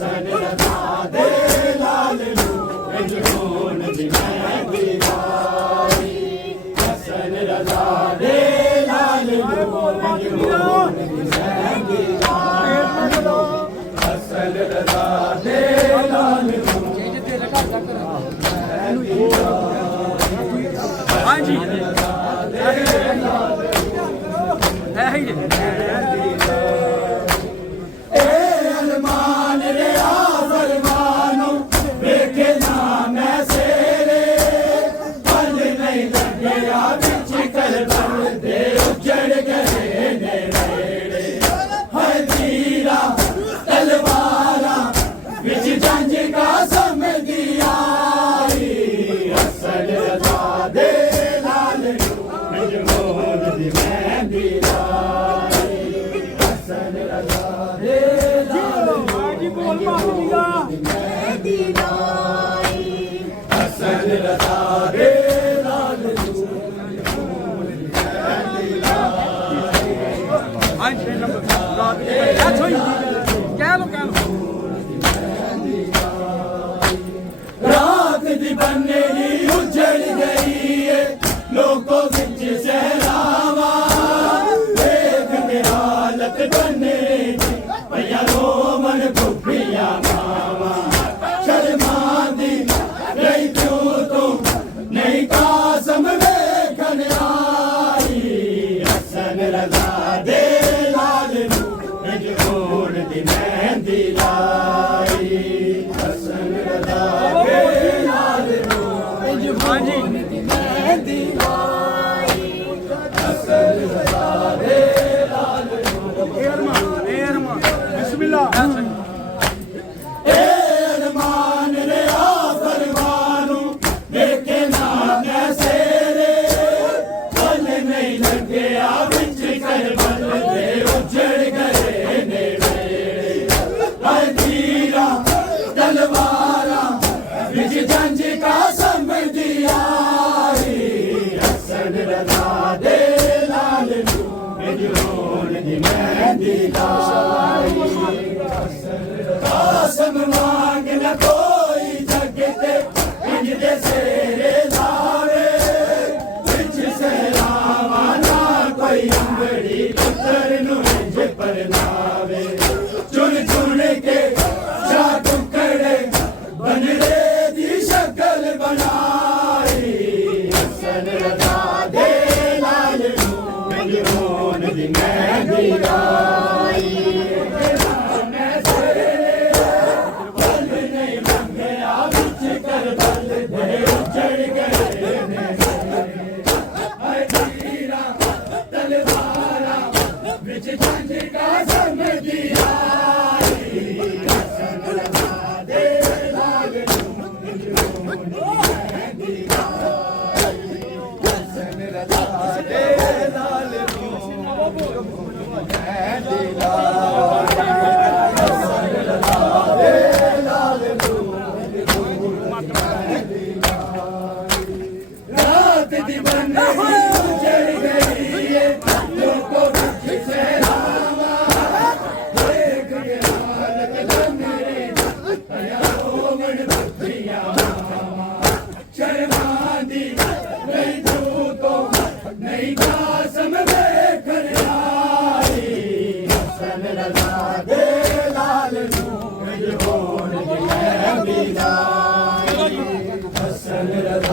हसन रजा दे लाल नू इंज होण दी मेहंदी लाई हसन रजा दे लाल नू इंज होण दी मेहंदी लाई हसन रजा दे लाल नू हाँ जी अलमान रे आसमानों देखे ना मैं सेरे पल नहीं लगे बिच कर बल दे उजड़ गए नेड़े हर तीरा तलवारा बिच जंज का समझी आई हसन रजा दे लाल नू इंज होण दी मेहंदी लाई हसन रजा दे मेहंदी लाई हसन रजा दे लाल नू मेहंदी रात दी बनेरी उजड़ गई है लोगों विच सहरावा देख के हालत बने भैया रोमन भुखिया मावा शर्मा दी नहीं क्यों तू नहीं कासम वेखन आई हसन रजा दे लाल नू इंज होण दी मेहंदी लाई हसन रजा दे लाल नू इंज होण दी मेहंदी लाई हसन रजा दे लाल नू अरमान रे आसमानों देखे ना कैसे रे पल नहीं लगे बिच कर बल दे उजड़ गए नेड़े हर तीरा तलवारा बिच जंज का समझी आई हसन रजा दे लाल नू इंज होण दी मेहंदी लाई कासम मांग न कोई जगते इंज दे सेरे लावे विच सहरावा ना कोई अंबड़ी पुत्र नू इंज परनावे चुन चुन के जा टुकड़े बनड़े दी शक्ल बनाई हसन रजा दे लाल नू इंज होण दी मेहंदी लाई रात दी बनेरी उजड़ गई है लोगों विच सहरावा देख के हालत बने भैया रोमन भुखिया मावा शर्मा दी नहीं तू तो नहीं कासम वेखन आई हसन रजा दे लाल नू इंज होण दी मेहंदी लाई हसन रजा